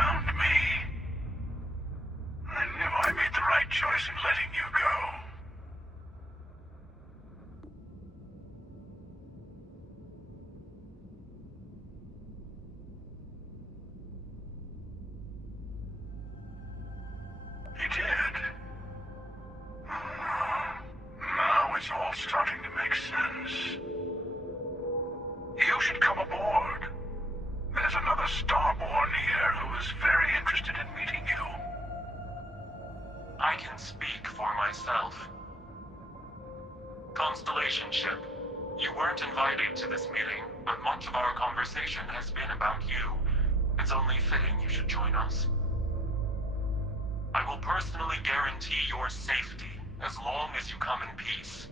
found me. I knew I made the right choice in letting you go. You did. Now it's all starting to make sense. You should come aboard. There's another Starborn here who is very interested in meeting you. I can speak for myself. Constellation ship, you weren't invited to this meeting, but much of our conversation has been about you. It's only fitting you should join us. I will personally guarantee your safety as long as you come in peace.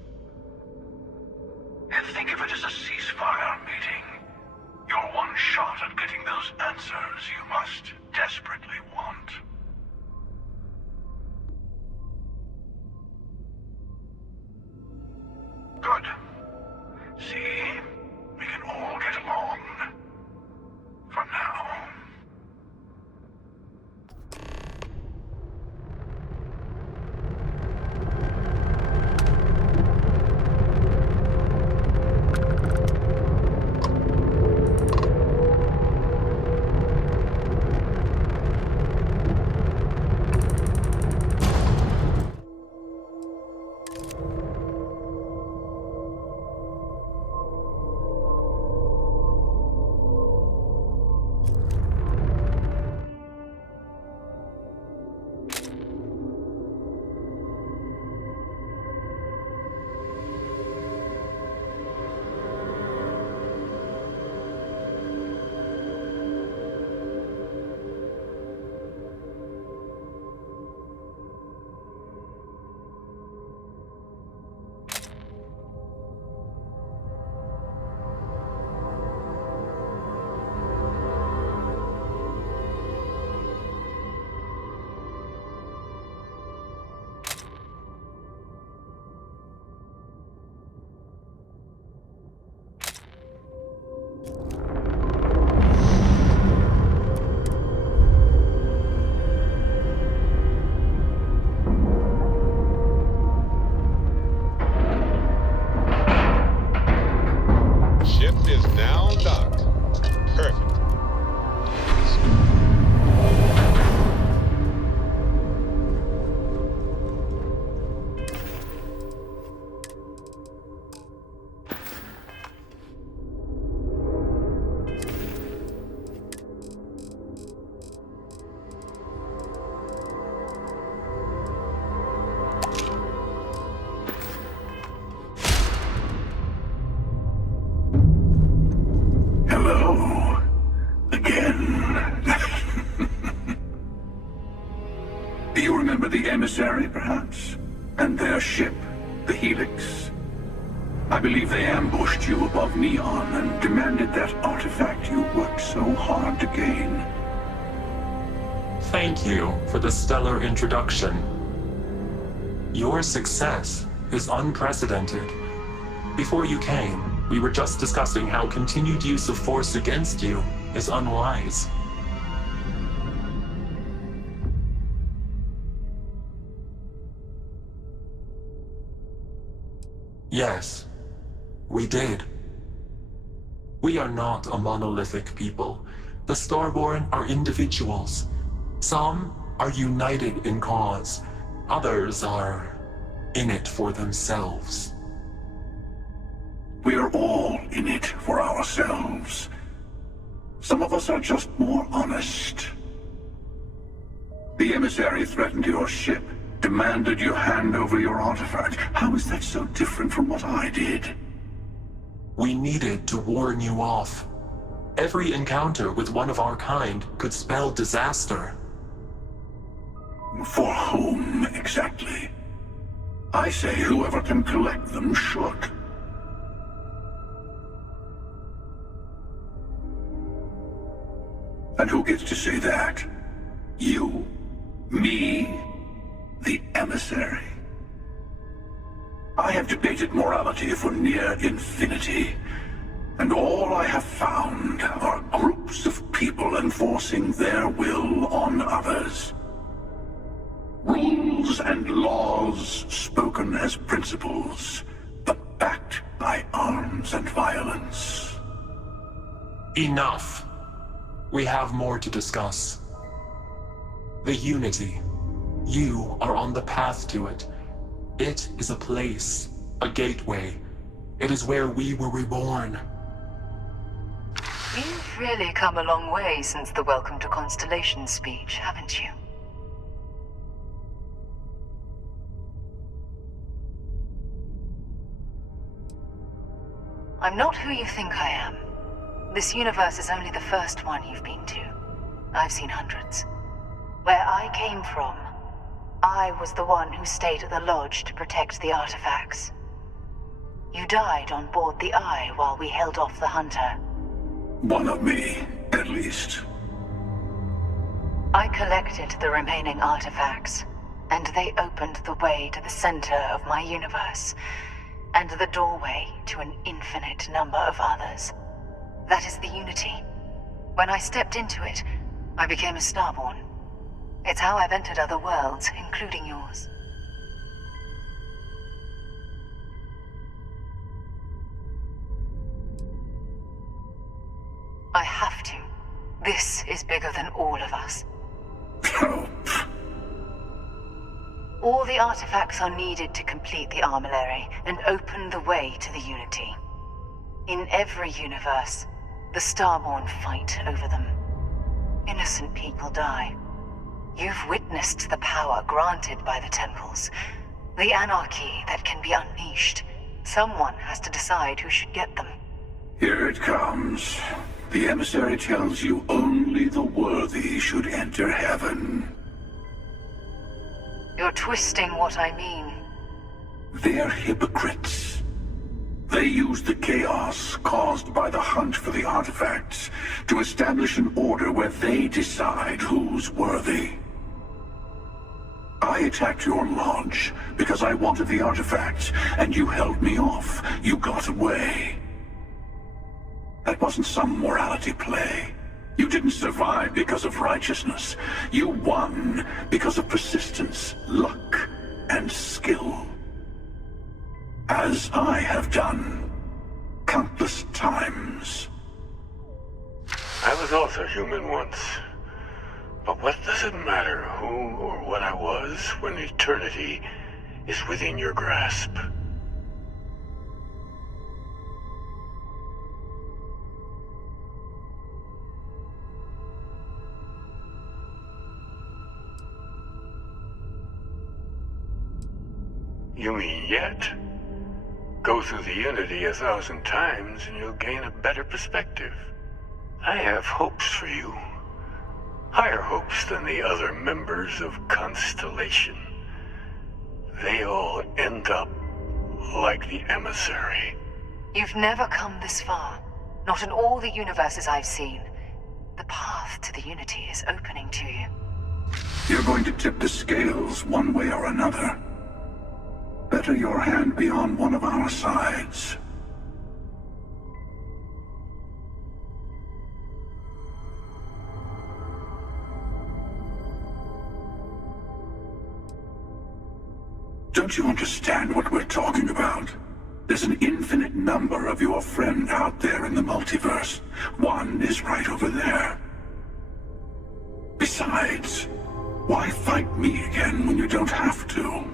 And think of it as a ceasefire meeting. Your one shot at getting those answers you must desperately want. Good. See? We can all get along. For now. Emissary, perhaps? And their ship, the Helix. I believe they ambushed you above Neon and demanded that artifact you worked so hard to gain. Thank you for the stellar introduction. Your success is unprecedented. Before you came, we were just discussing how continued use of force against you is unwise. Yes, we did. We are not a monolithic people. The Starborn are individuals. Some are united in cause. Others are in it for themselves. We are all in it for ourselves. Some of us are just more honest. The emissary threatened your ship, demanded you hand over your artifact. How is that so different from what I did? We needed to warn you off. Every encounter with one of our kind could spell disaster. For whom, exactly? I say whoever can collect them should. And who gets to say that? You? Me? The emissary? I have debated morality for near infinity, and all I have found are groups of people enforcing their will on others. Rules and laws spoken as principles, but backed by arms and violence. Enough. We have more to discuss. The Unity. You are on the path to it. It is a place, a gateway. It is where we were reborn. You've really come a long way since the Welcome to Constellation speech, haven't you? I'm not who you think I am. This universe is only the first one you've been to. I've seen hundreds. Where I came from, I was the one who stayed at the lodge to protect the artifacts. You died on board the Eye while we held off the Hunter. One of me, at least. I collected the remaining artifacts, and they opened the way to the center of my universe, and the doorway to an infinite number of others. That is the Unity. When I stepped into it, I became a Starborn. It's how I've entered other worlds, including yours. I have to. This is bigger than all of us. All the artifacts are needed to complete the armillary and open the way to the Unity. In every universe, the Starborn fight over them. Innocent people die. You've witnessed the power granted by the temples, the anarchy that can be unleashed. Someone has to decide who should get them. Here it comes. The emissary tells you only the worthy should enter heaven. You're twisting what I mean. They're hypocrites. They use the chaos caused by the hunt for the artifacts to establish an order where they decide who's worthy. I attacked your lodge because I wanted the artifacts, and you held me off. You got away. That wasn't some morality play. You didn't survive because of righteousness. You won because of persistence, luck, and skill. As I have done countless times. I was also human once. But what does it matter who or what I was when eternity is within your grasp? You mean yet? Go through the Unity 1,000 times and you'll gain a better perspective. I have hopes for you. Higher hopes than the other members of Constellation. They all end up like the emissary. You've never come this far. Not in all the universes I've seen. The path to the Unity is opening to you. You're going to tip the scales one way or another. Better your hand be on one of our sides. Don't you understand what we're talking about? There's an infinite number of your friend out there in the multiverse. One is right over there. Besides, why fight me again when you don't have to?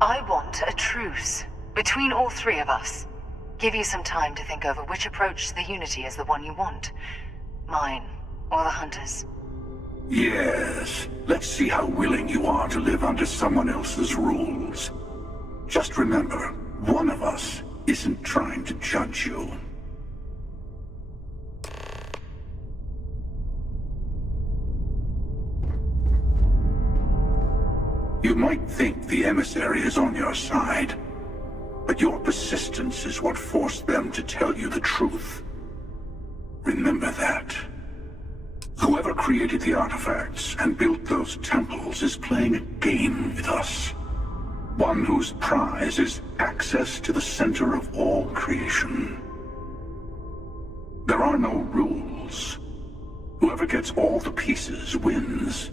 I want a truce between all three of us. Give you some time to think over which approach to the Unity is the one you want. Mine, or the Hunter's. Yes, let's see how willing you are to live under someone else's rules. Just remember, one of us isn't trying to judge you. You might think the emissary is on your side, but your persistence is what forced them to tell you the truth. Remember that. Whoever created the artifacts and built those temples is playing a game with us. One whose prize is access to the center of all creation. There are no rules, gets all the pieces wins.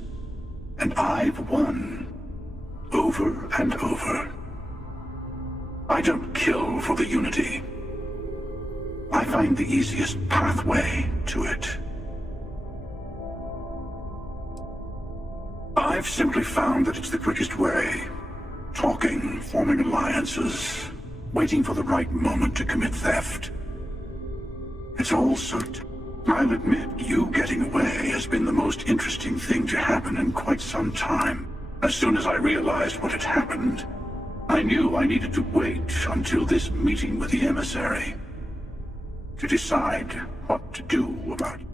And I've won. Over and over. I don't kill for the Unity. I find the easiest pathway to it. I've simply found that it's the quickest way. Talking, forming alliances, waiting for the right moment to commit theft. It's all so... I'll admit, you getting away has been the most interesting thing to happen in quite some time. As soon as I realized what had happened, I knew I needed to wait until this meeting with the emissary to decide what to do about it.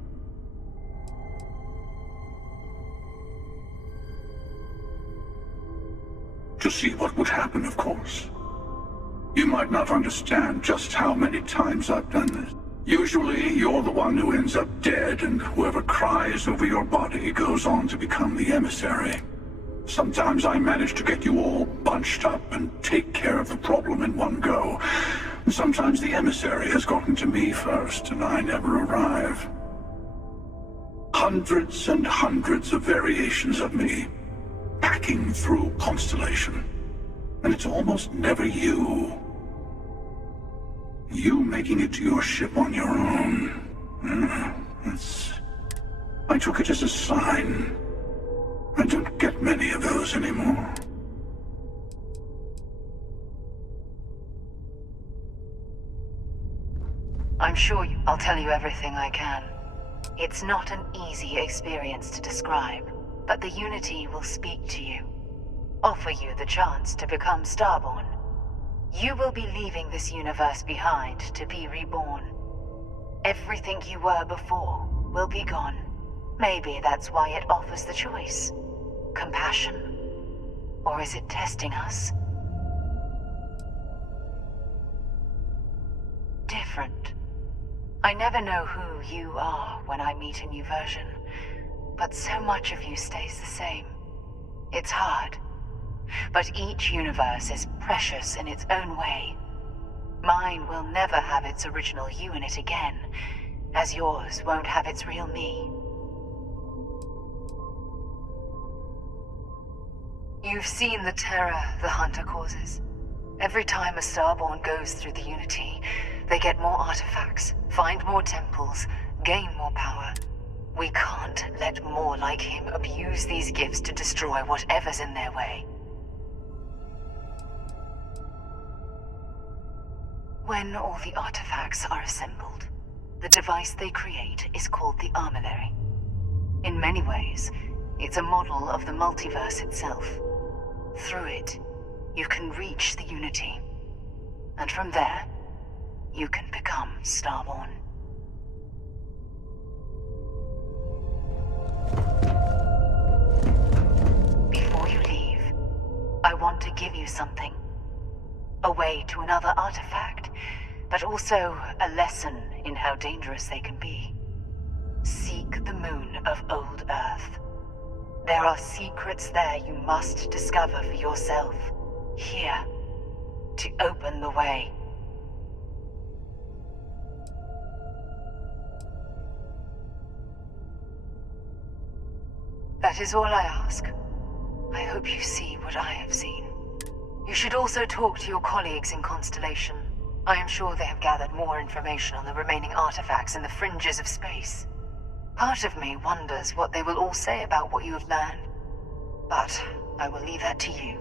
To see what would happen, of course. You might not understand just how many times I've done this. Usually, you're the one who ends up dead, and whoever cries over your body goes on to become the emissary. Sometimes I manage to get you all bunched up and take care of the problem in one go. Sometimes the emissary has gotten to me first, and I never arrive. Hundreds and hundreds of variations of me, hacking through Constellation. And it's almost never you. You making it to your ship on your own. I took it as a sign. I don't get many of those anymore. I'm sure I'll tell you everything I can. It's not an easy experience to describe, but the Unity will speak to you. Offer you the chance to become Starborn. You will be leaving this universe behind to be reborn. Everything you were before will be gone. Maybe that's why it offers the choice. Compassion? Or is it testing us? Different. I never know who you are when I meet a new version, but so much of you stays the same. It's hard. But each universe is precious in its own way. Mine will never have its original you in it again, as yours won't have its real me. You've seen the terror the Hunter causes. Every time a Starborn goes through the Unity, they get more artifacts, find more temples, gain more power. We can't let more like him abuse these gifts to destroy whatever's in their way. When all the artifacts are assembled, the device they create is called the Armillary. In many ways, it's a model of the multiverse itself. Through it, you can reach the Unity. And from there, you can become Starborn. Before you leave, I want to give you something. A way to another artifact, but also a lesson in how dangerous they can be. Seek the moon of Old Earth. There are secrets there you must discover for yourself, here, to open the way. That is all I ask. I hope you see what I have seen. You should also talk to your colleagues in Constellation. I am sure they have gathered more information on the remaining artifacts in the fringes of space. Part of me wonders what they will all say about what you have learned. But I will leave that to you.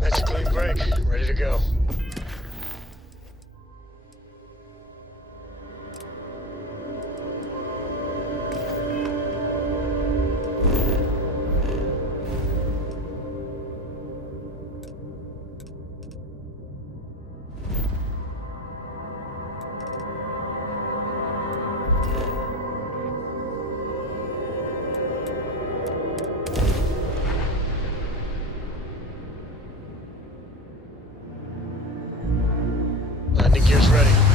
That's a clean break. Ready to go. Landing gear's ready.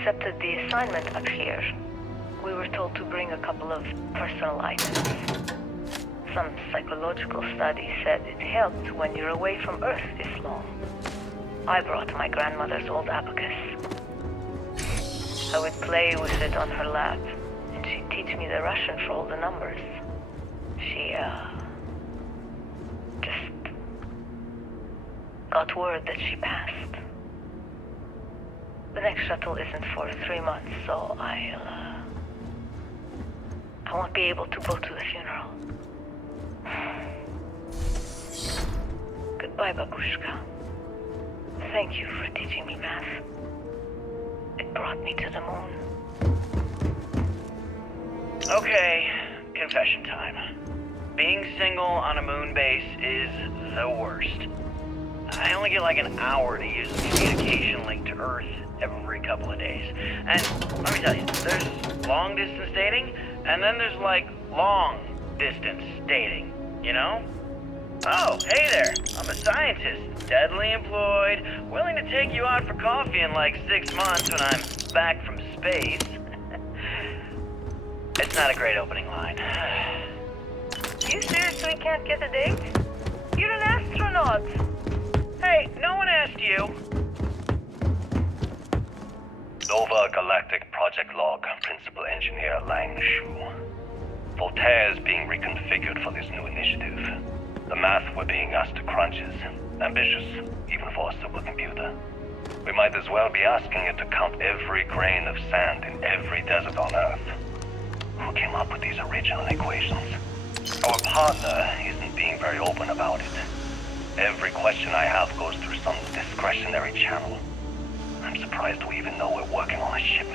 accepted the assignment up here, we were told to bring a couple of personal items. Some psychological study said it helped when you're away from Earth this long. I brought my grandmother's old abacus. I would play with it on her lap, and she'd teach me the Russian for all the numbers. She, just got word that she passed. The next shuttle isn't for 3 months, so I won't be able to go to the funeral. Goodbye, babushka. Thank you for teaching me math. It brought me to the moon. Okay, confession time. Being single on a moon base is the worst. I only get like an hour to use the communication link to Earth every couple of days. And let me tell you, there's long distance dating, and then there's like long distance dating, you know? Oh, hey there, I'm a scientist, steadily employed, willing to take you out for coffee in like 6 months when I'm back from space. It's not a great opening line. You seriously can't get a date? You're an astronaut. Hey, no one asked you. Nova Galactic Project Log, Principal Engineer Lang Shu. Voltaire is being reconfigured for this new initiative. The math we're being asked to crunch is ambitious, even for a supercomputer. We might as well be asking it to count every grain of sand in every desert on Earth. Who came up with these original equations? Our partner isn't being very open about it. Every question I have goes through some discretionary channel. I'm surprised we even know we're working on a ship.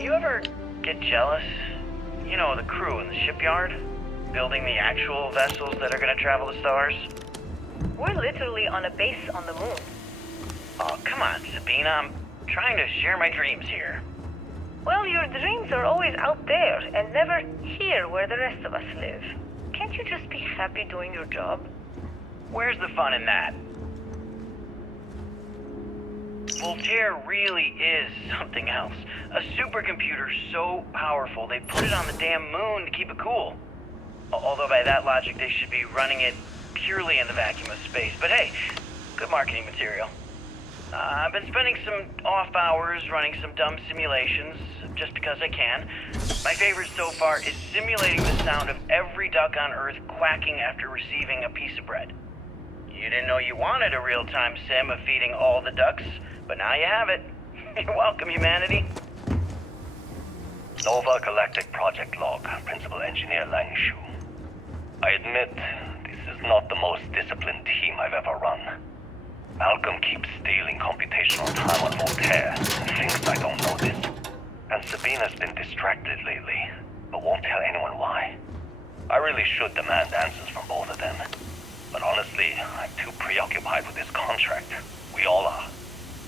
You ever get jealous? You know, the crew in the shipyard? Building the actual vessels that are gonna travel the stars? We're literally on a base on the moon. Oh, come on, Sabina. I'm trying to share my dreams here. Well, your dreams are always out there and never here where the rest of us live. Can't you just be happy doing your job? Where's the fun in that? Voltaire really is something else. A supercomputer so powerful they put it on the damn moon to keep it cool. Although by that logic they should be running it purely in the vacuum of space. But hey, good marketing material. I've been spending some off hours running some dumb simulations, just because I can. My favorite so far is simulating the sound of every duck on Earth quacking after receiving a piece of bread. You didn't know you wanted a real-time sim of feeding all the ducks, but now you have it. You're welcome, humanity. Nova Galactic Project Log, Principal Engineer Lang Shu. I admit, this is not the most disciplined team I've ever run. Malcolm keeps stealing computational time on Voltaire and thinks I don't know this. And Sabina's been distracted lately, but won't tell anyone why. I really should demand answers from both of them. But honestly, I'm too preoccupied with this contract. We all are.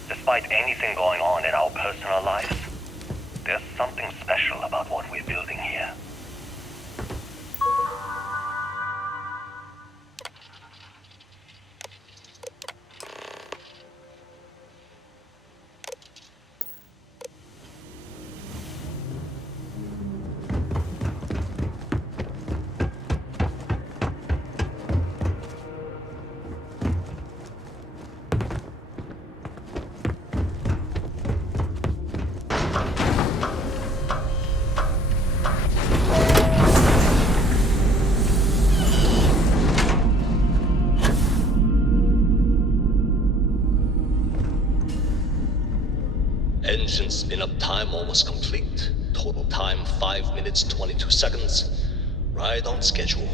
Despite anything going on in our personal lives, there's something special about what we're building here. Engine spin-up time almost complete. Total time 5 minutes 22 seconds. Right on schedule.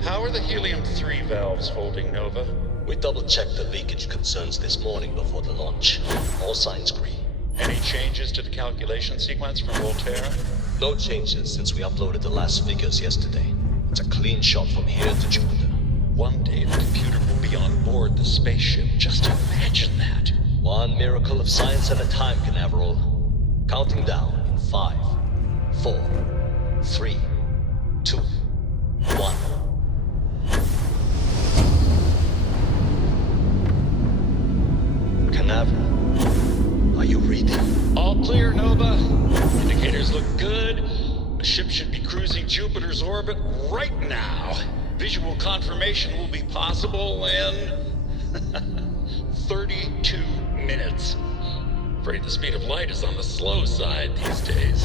How are the helium-3 valves holding, Nova? We double-checked the leakage concerns this morning before the launch. All signs green. Any changes to the calculation sequence from Voltaire? No changes since we uploaded the last figures yesterday. It's a clean shot from here to Jupiter. One day the computer will be on board the spaceship. Just imagine that. One miracle of science at a time, Canaveral. Counting down in 5, 4, 3, 2, 1. Canaveral. Are you reading? All clear, Nova. Indicators look good. The ship should be cruising Jupiter's orbit right now. Visual confirmation will be possible in 32 minutes. Afraid the speed of light is on the slow side these days.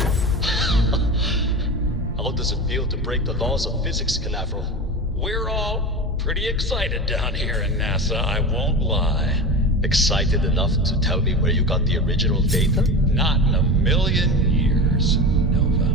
How does it feel to break the laws of physics, Canaveral? We're all pretty excited down here in NASA, I won't lie. Excited enough to tell me where you got the original data? Not in a million years, Nova.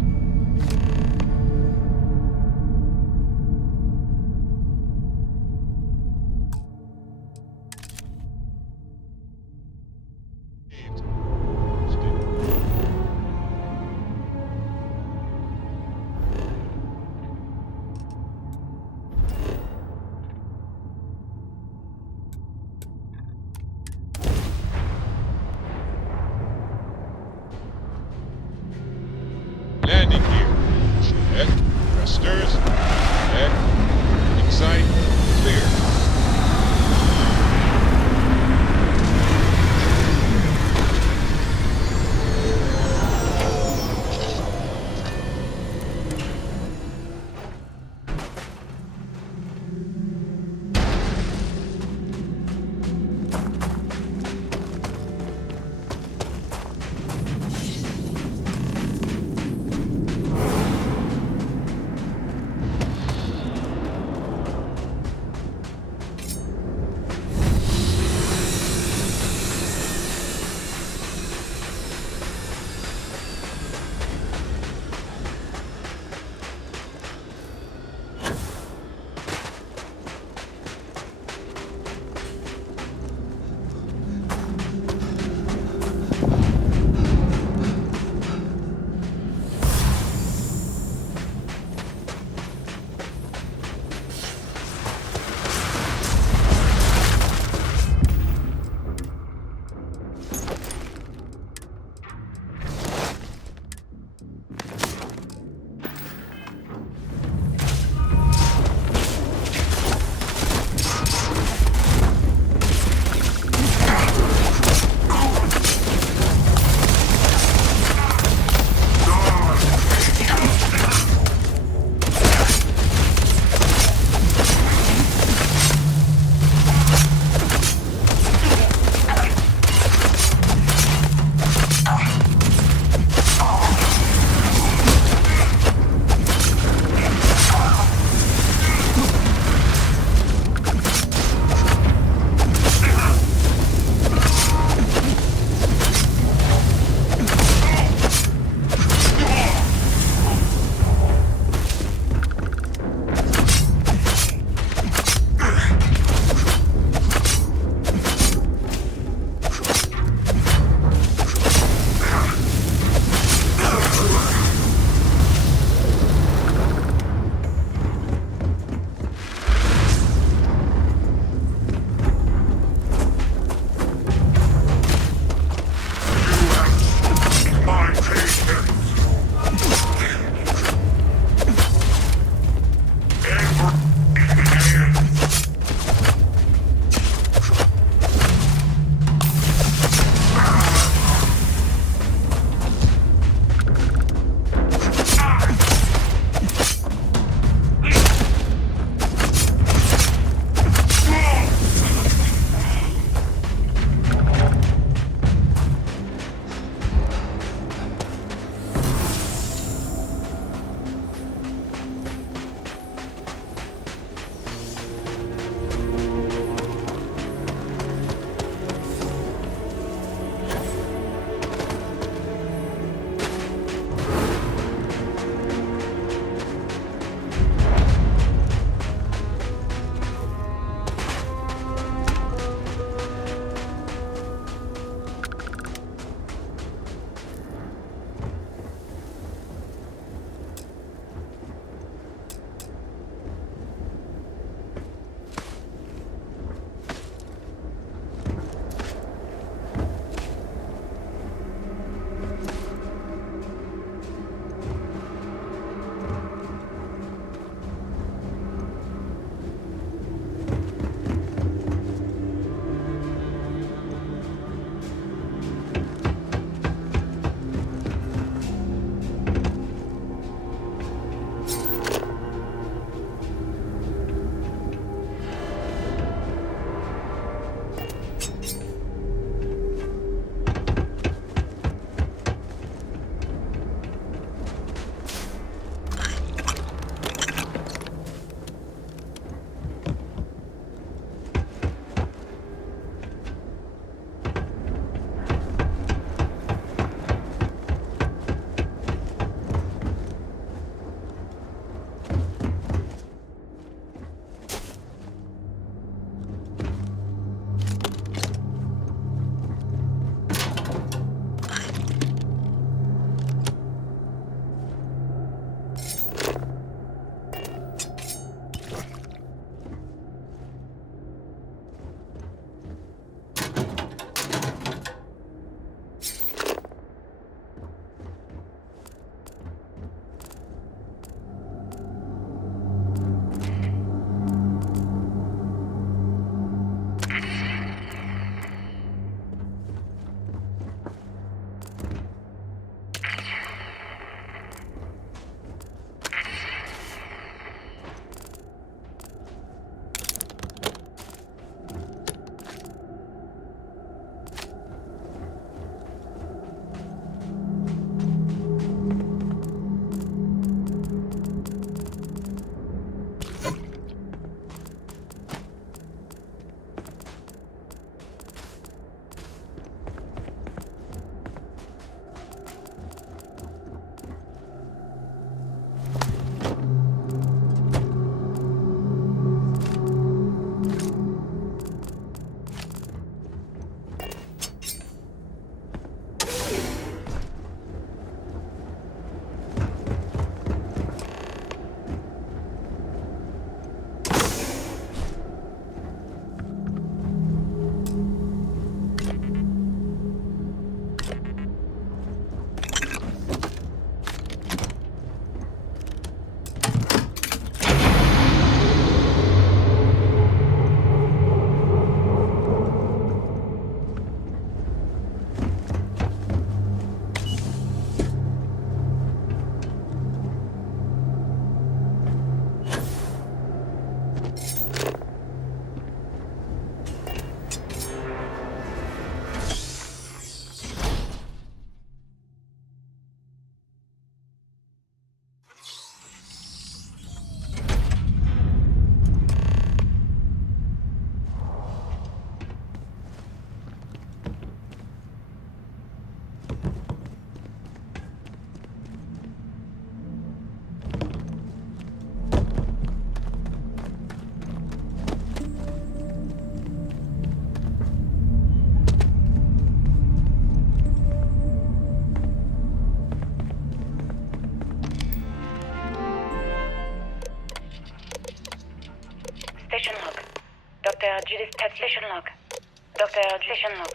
Landing gear. Check. Thrusters. Check. Excite. Clear. Judith Station log. Dr. Station log.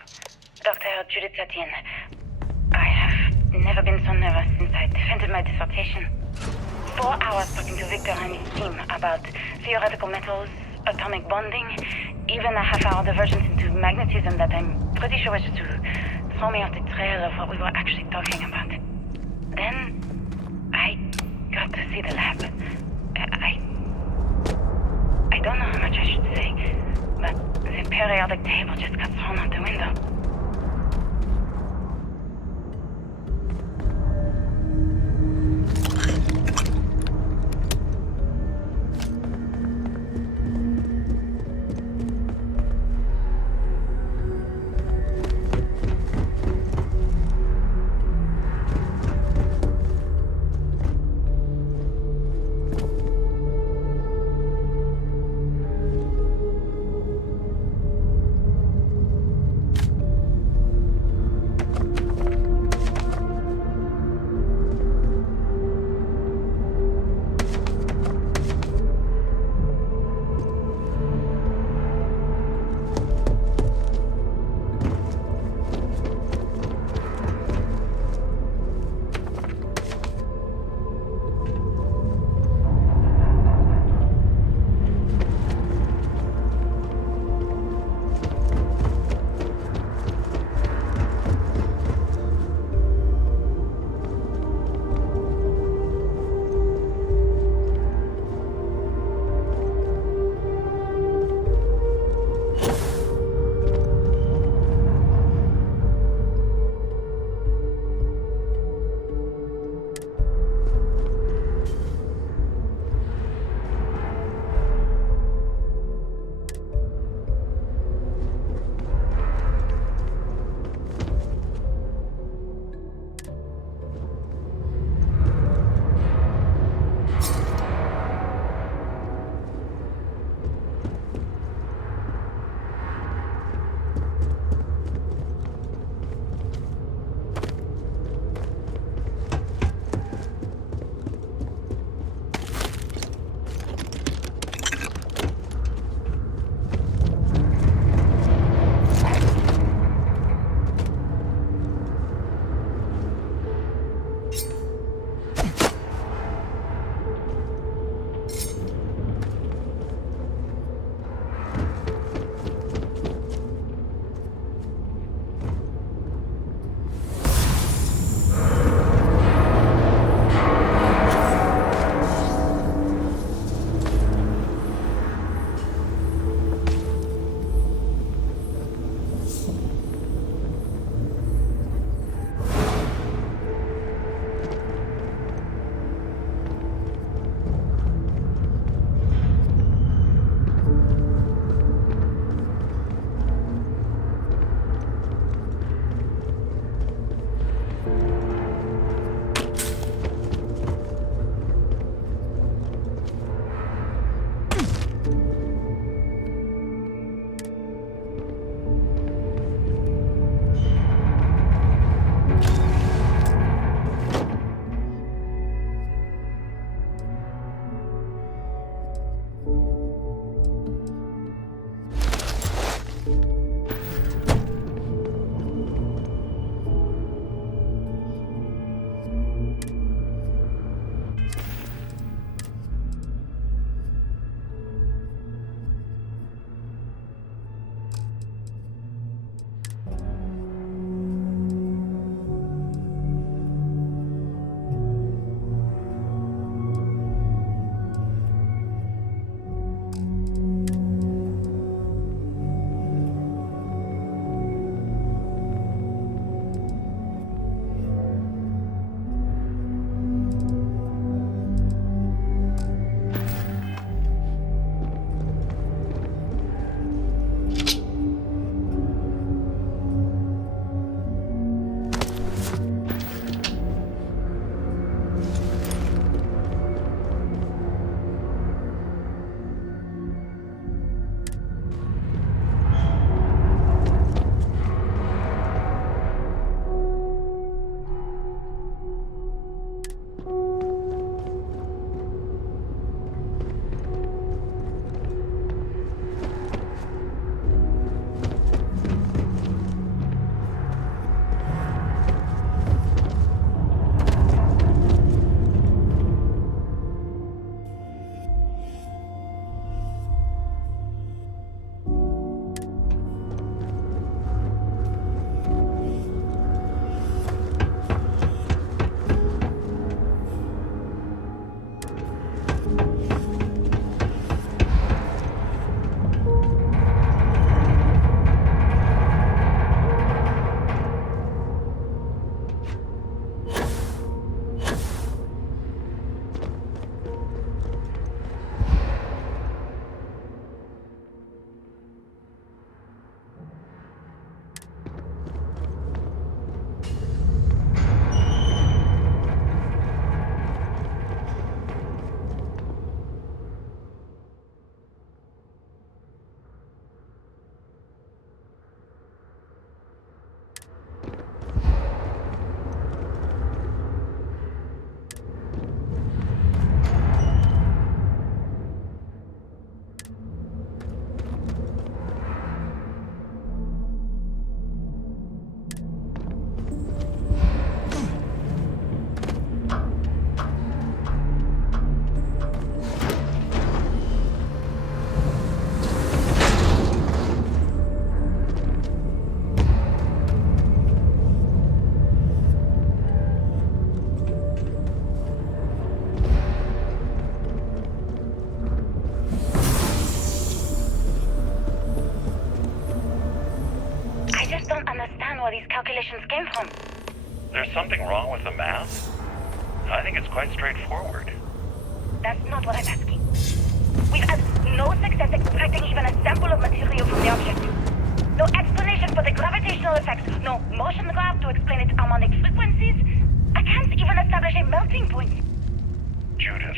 Dr. Judith Satien. I have never been so nervous since I defended my dissertation. 4 hours talking to Victor and his team about theoretical metals, atomic bonding, even a half-hour divergence into magnetism that I'm pretty sure was just to throw me off the trail of what we were actually talking about. Then, I got to see the lab. I don't know how much I should say, but the periodic table just got thrown out the window. I just don't understand where these calculations came from. There's something wrong with the math? I think it's quite straightforward. That's not what I'm asking. We've had no success extracting even a sample of material from the object. No explanation for the gravitational effects, no motion graph to explain its harmonic frequencies. I can't even establish a melting point. Judith.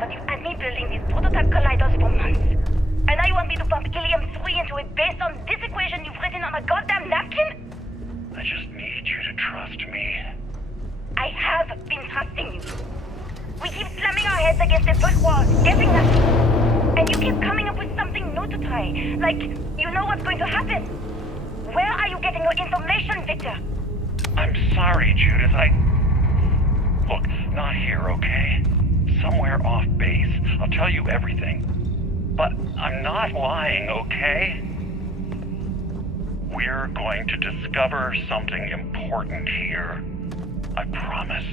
But you've had me building these prototype colliders for months. And now you want me to pump helium-3 into it based on this equation you've written on a goddamn napkin? I just need you to trust me. I have been trusting you. We keep slamming our heads against a brick wall, getting nothing. And you keep coming up with something new to try. Like, you know what's going to happen. Where are you getting your information, Victor? I'm sorry, Judith. Look, not here, okay? Somewhere off base. I'll tell you everything. But I'm not lying, okay? We're going to discover something important here. I promise.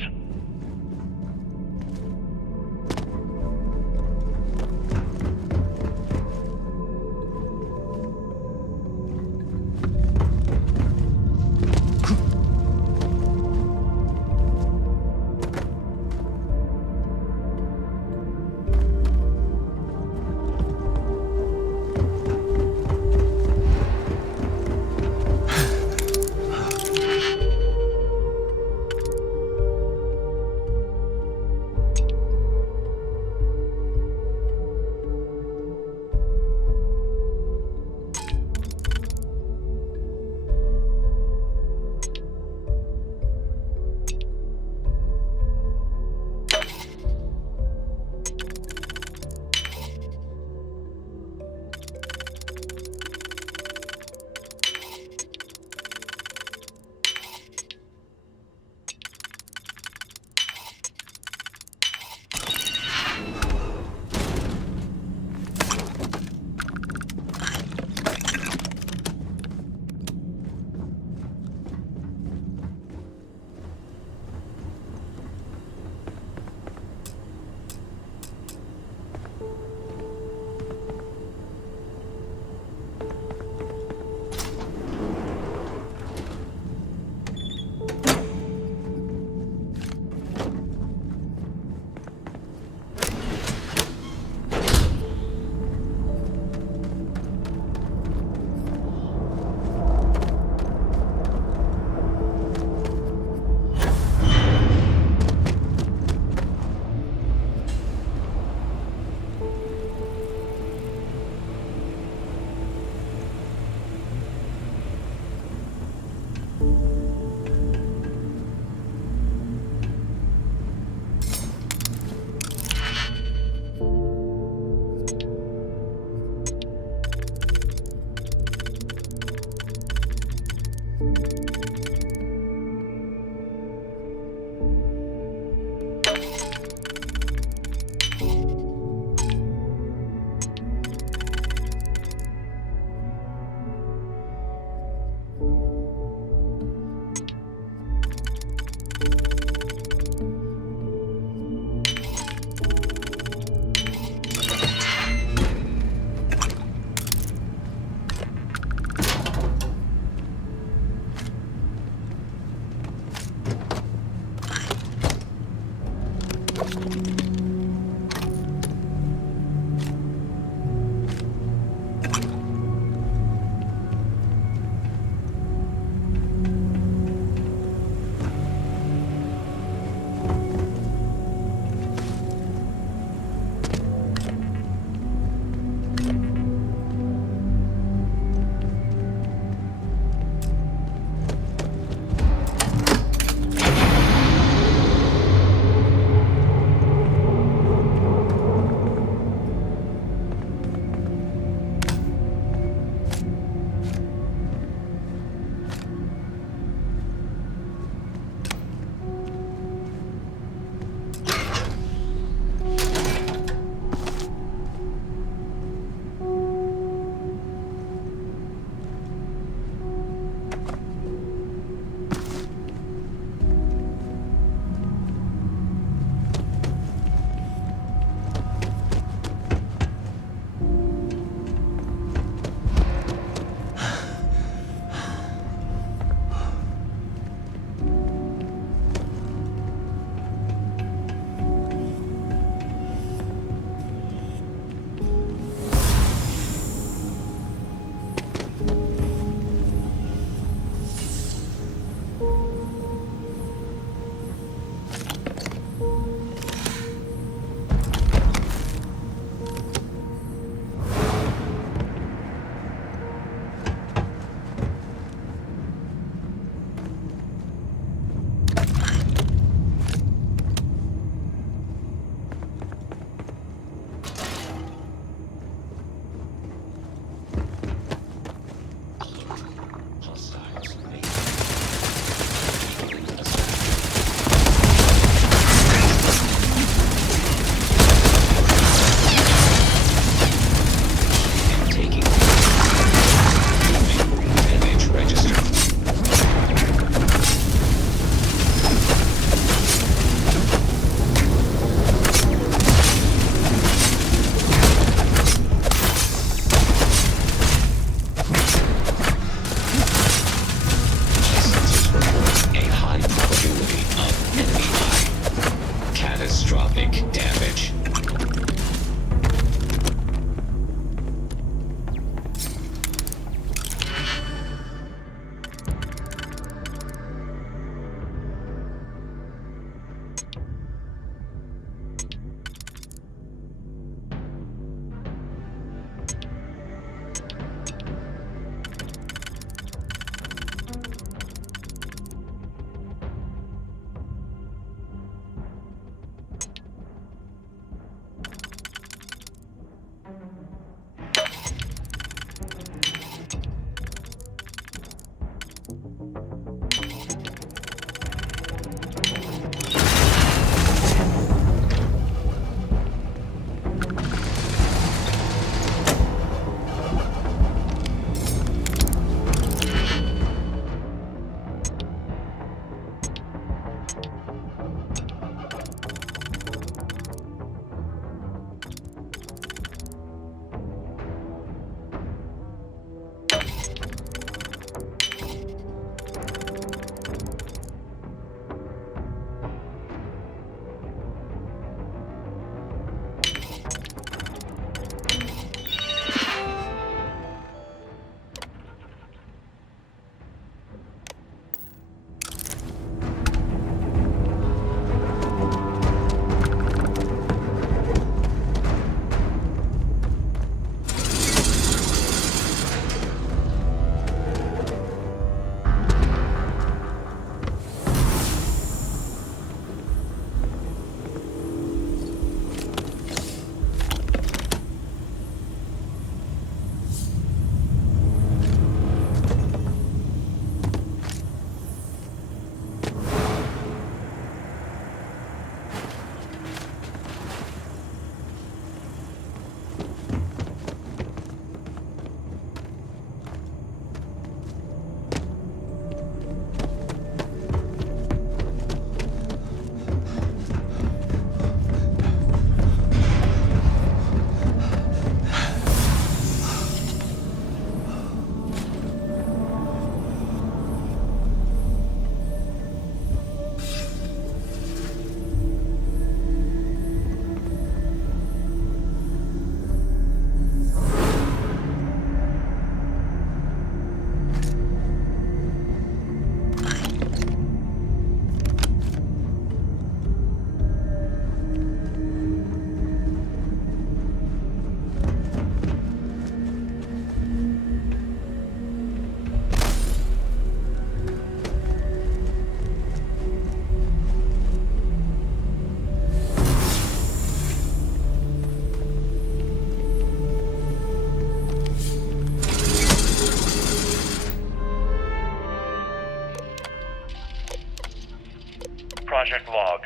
Project Log,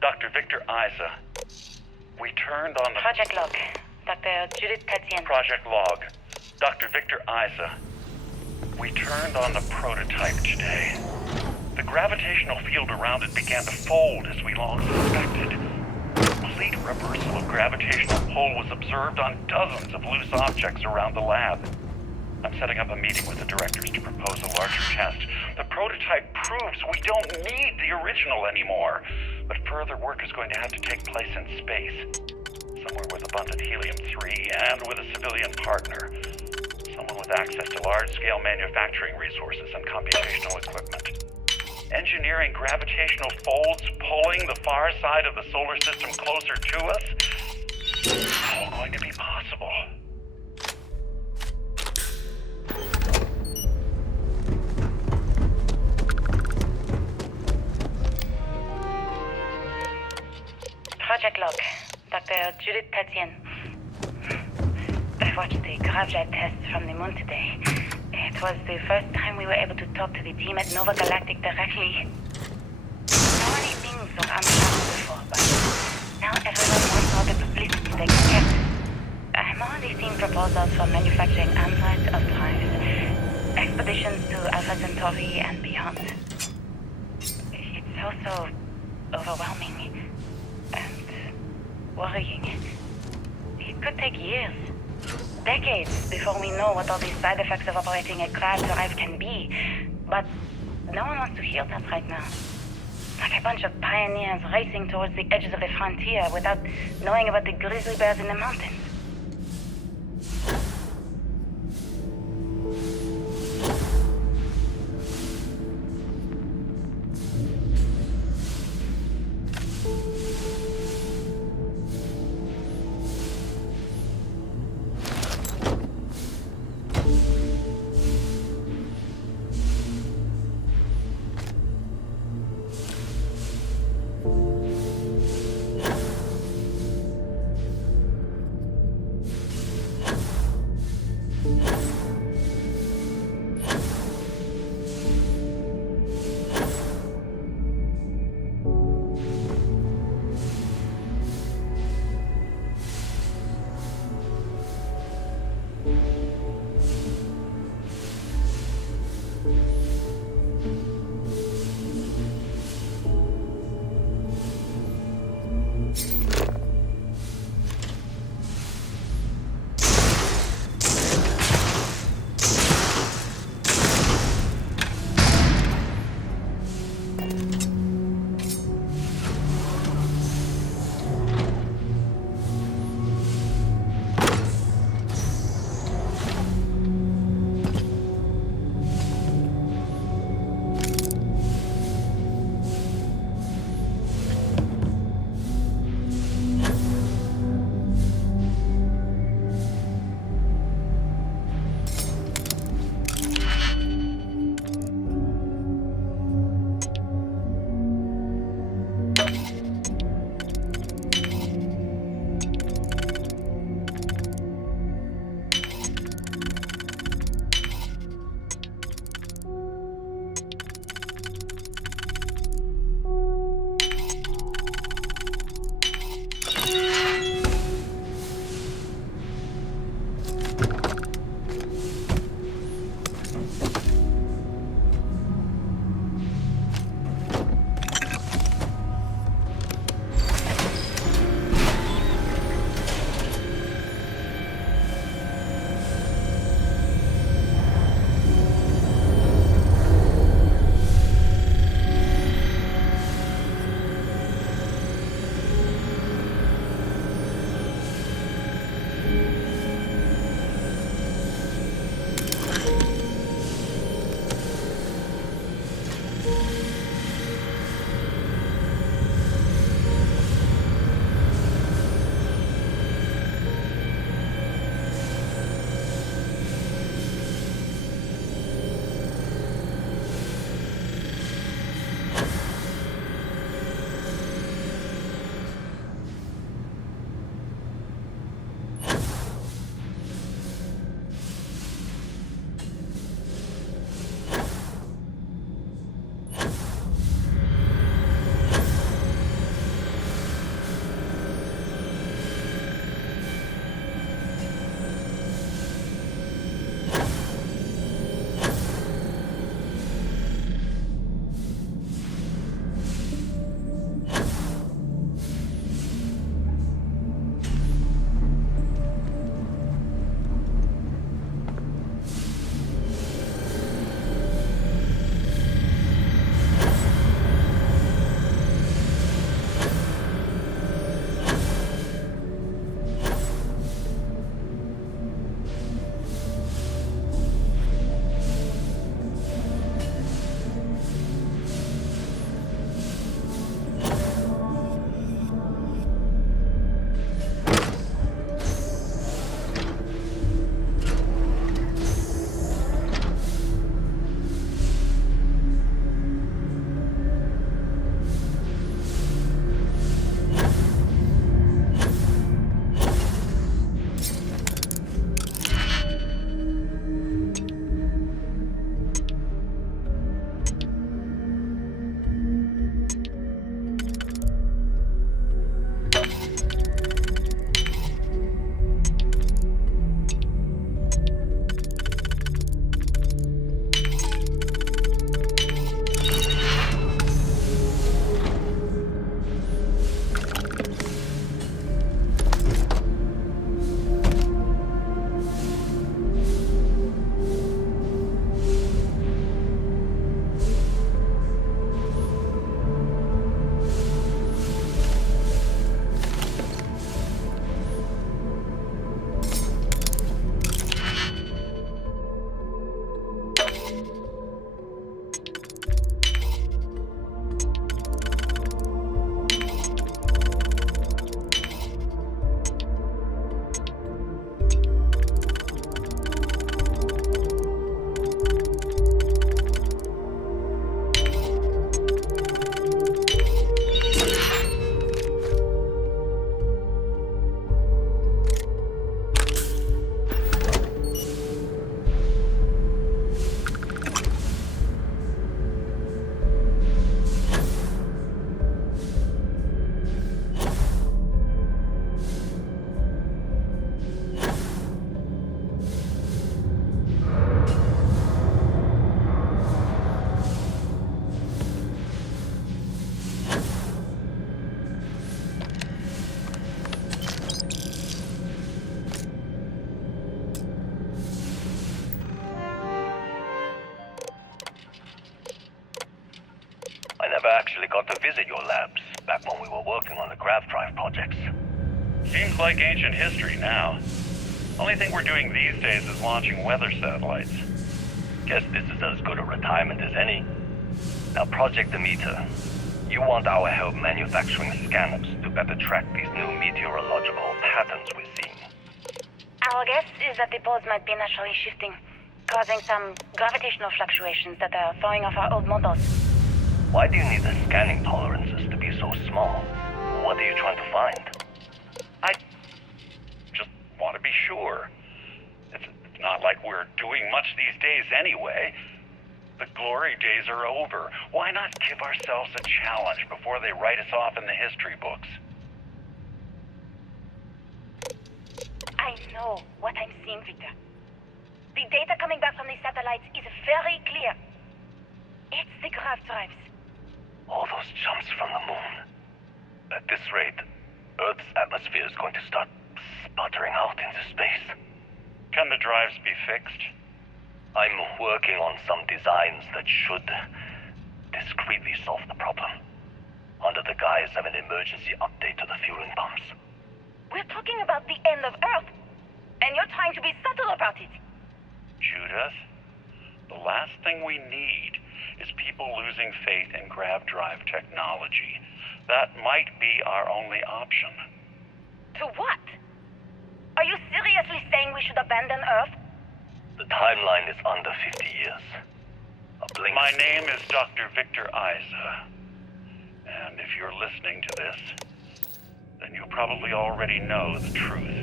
Dr. Victor Isa. We turned on the... Project Log, Dr. Judith Tatian. Project Log, Dr. Victor Isa. We turned on the prototype today. The gravitational field around it began to fold as we long suspected. Complete reversal of gravitational pull was observed on dozens of loose objects around the lab. I'm setting up a meeting with the directors to propose a larger test. The prototype proves we don't need the original anymore, but further work is going to have to take place in space, somewhere with abundant helium-3 and with a civilian partner. Someone with access to large-scale manufacturing resources and computational equipment. Engineering gravitational folds pulling the far side of the solar system closer to us? It's all going to be possible. Project Log, Dr. Judith Tatian. I watched the gravjet tests from the moon today. It was the first time we were able to talk to the team at Nova Galactic directly. So many things were untraveled before, but now everyone wants all the publicity they can get. I'm already seeing proposals for manufacturing androids of drives, expeditions to Alpha Centauri and beyond. It's also overwhelming and worrying. It could take years. Decades before we know what all these side effects of operating a crab drive can be. But no one wants to hear that right now. Like a bunch of pioneers racing towards the edges of the frontier without knowing about the grizzly bears in the mountains. never actually got to visit your labs back when we were working on the grav drive projects. Seems like ancient history now. Only thing we're doing these days is launching weather satellites. Guess this is as good a retirement as any. Now, Project Demeter, you want our help manufacturing scanners to better track these new meteorological patterns we're seeing. Our guess is that the poles might be naturally shifting, causing some gravitational fluctuations that are throwing off our old models. Why do you need the scanning tolerances to be so small? What are you trying to find? I just want to be sure. It's not like we're doing much these days anyway. The glory days are over. Why not give ourselves a challenge before they write us off in the history books? I know what I'm seeing, Victor. The data coming back from the satellites is very clear. It's the grav drives. All those jumps from the moon. At this rate, Earth's atmosphere is going to start sputtering out into space. Can the drives be fixed? I'm working on some designs that should discreetly solve the problem, under the guise of an emergency update to the fueling pumps. We're talking about the end of Earth, and you're trying to be subtle about it. Judith, the last thing we need is people losing faith in grav drive technology. That might be our only option. To what? Are you seriously saying we should abandon Earth? The timeline is under 50 years. A blink. My name is Dr. Victor Isa. And if you're listening to this, then you probably already know the truth.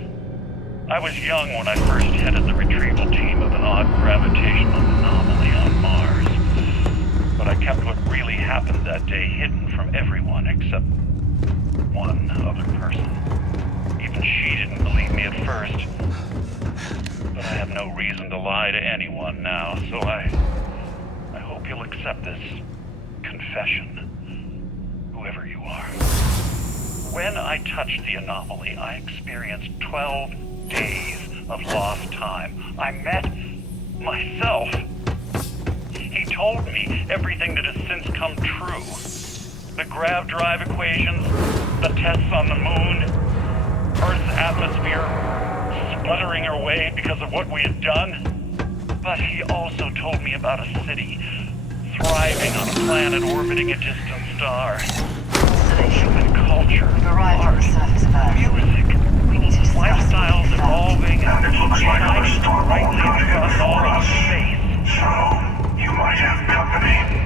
I was young when I first headed the retrieval team of an odd gravitational anomaly on Mars. But I kept what really happened that day hidden from everyone except one other person. Even she didn't believe me at first. But I have no reason to lie to anyone now, so I hope you'll accept this confession, whoever you are. When I touched the anomaly, I experienced 12 days of lost time. I met myself. He told me everything that has since come true. The grav drive equations, the tests on the moon, Earth's atmosphere sputtering away because of what we had done. But he also told me about a city thriving on a planet orbiting a distant star. Human culture, We've arrived at the surface of Earth. music, We need to discuss lifestyles the evolving and It looks like our shining star brightly won't across all of us. space. So, you might have company.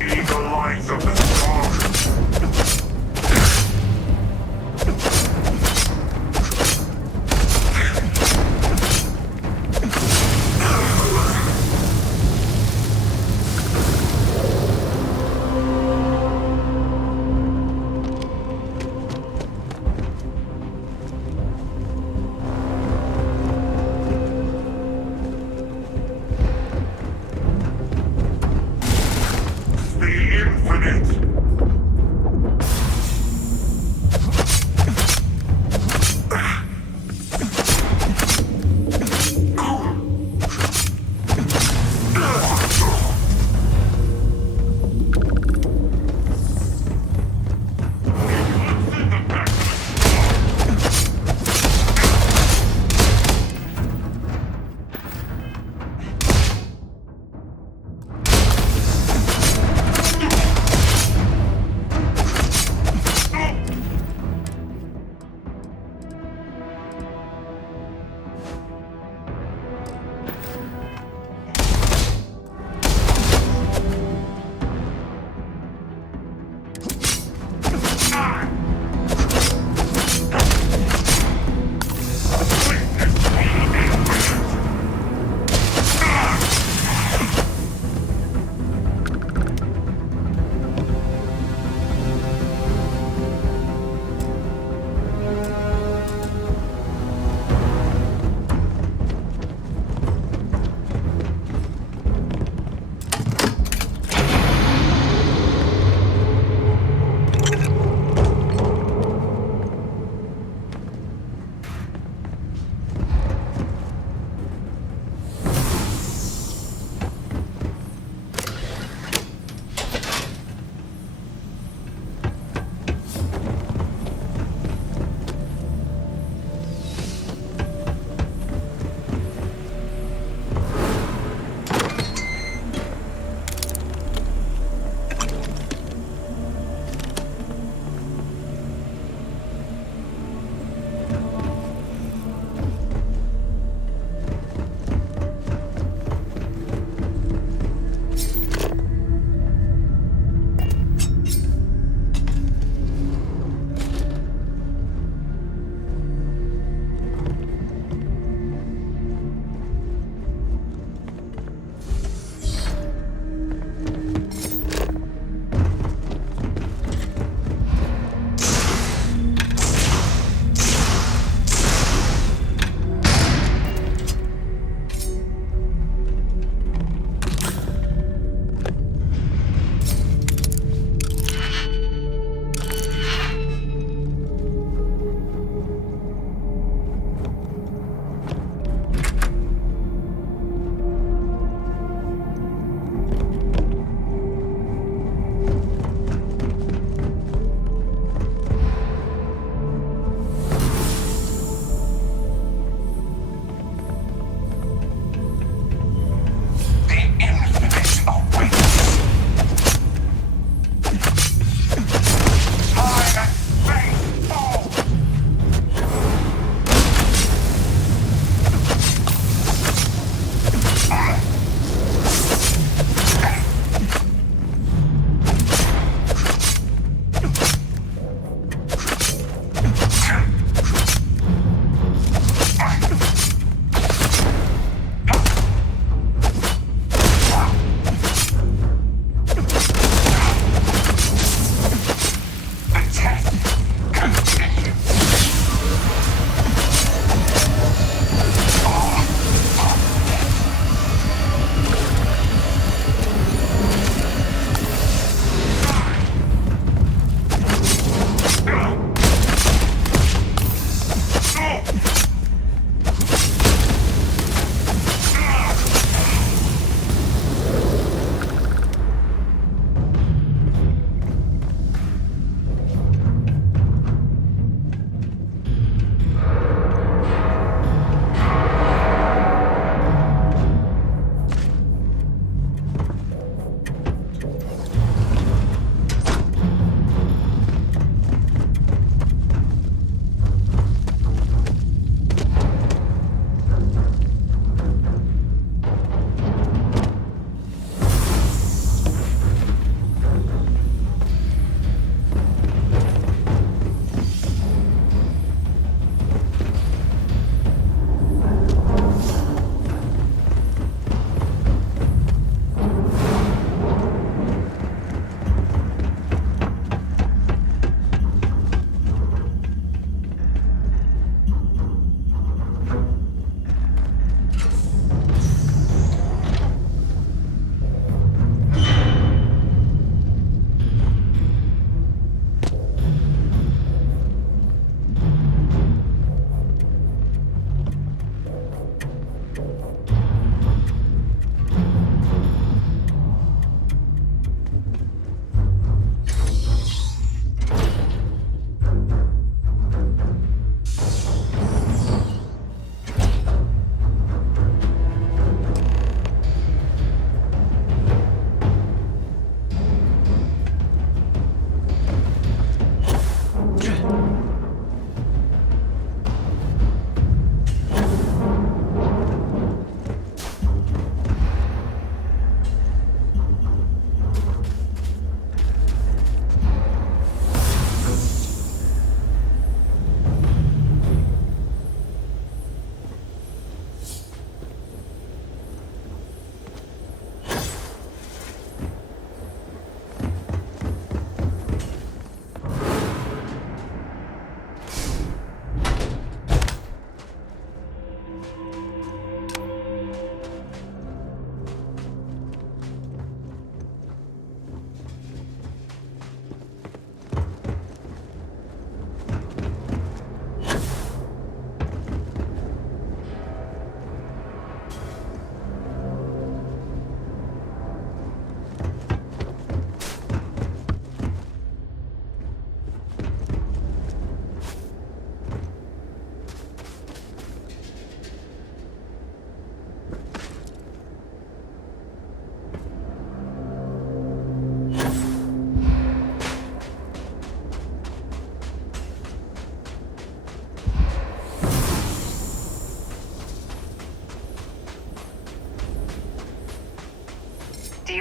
Eagle lines of the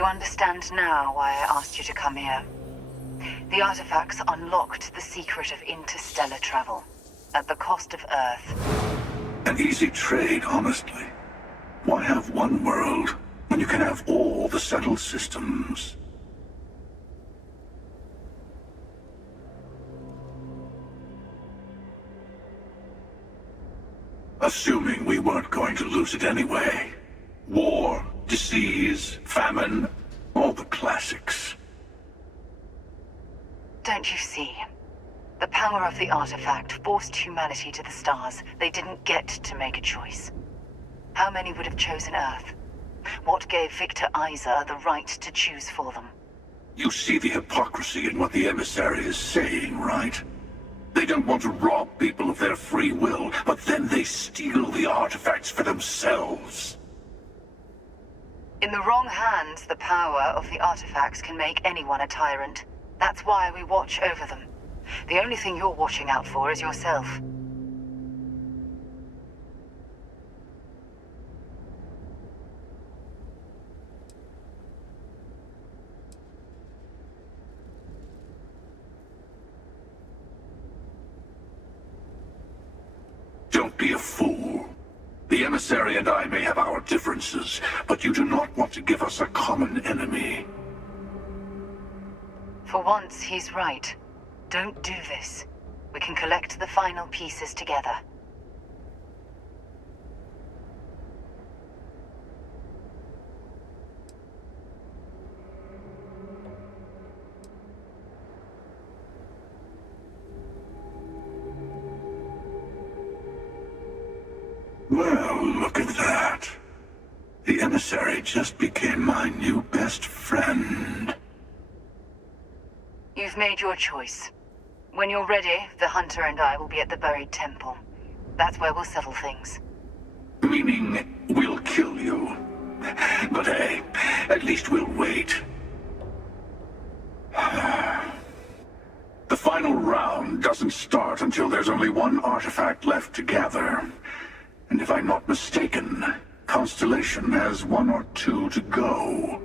You understand now why I asked you to come here. The artifacts unlocked the secret of interstellar travel, at the cost of Earth. An easy trade, honestly. Why have one world when you can have all the settled systems? Assuming we weren't going to lose it anyway. War, disease, famine, all the classics. Don't you see? The power of the artifact forced humanity to the stars. They didn't get to make a choice. How many would have chosen Earth? What gave Victor Isa the right to choose for them? You see the hypocrisy in what the emissary is saying, right? They don't want to rob people of their free will, but then they steal the artifacts for themselves. In the wrong hands, the power of the artifacts can make anyone a tyrant. That's why we watch over them. The only thing you're watching out for is yourself. Don't be a fool. The emissary and I may have our differences, but you do not want to give us a common enemy. For once, he's right. Don't do this. We can collect the final pieces together. Well, look at that. The emissary just became my new best friend. You've made your choice. When you're ready, the Hunter and I will be at the buried temple. That's where we'll settle things. Meaning, we'll kill you. But hey, at least we'll wait. The final round doesn't start until there's only one artifact left to gather. And if I'm not mistaken, Constellation has one or two to go.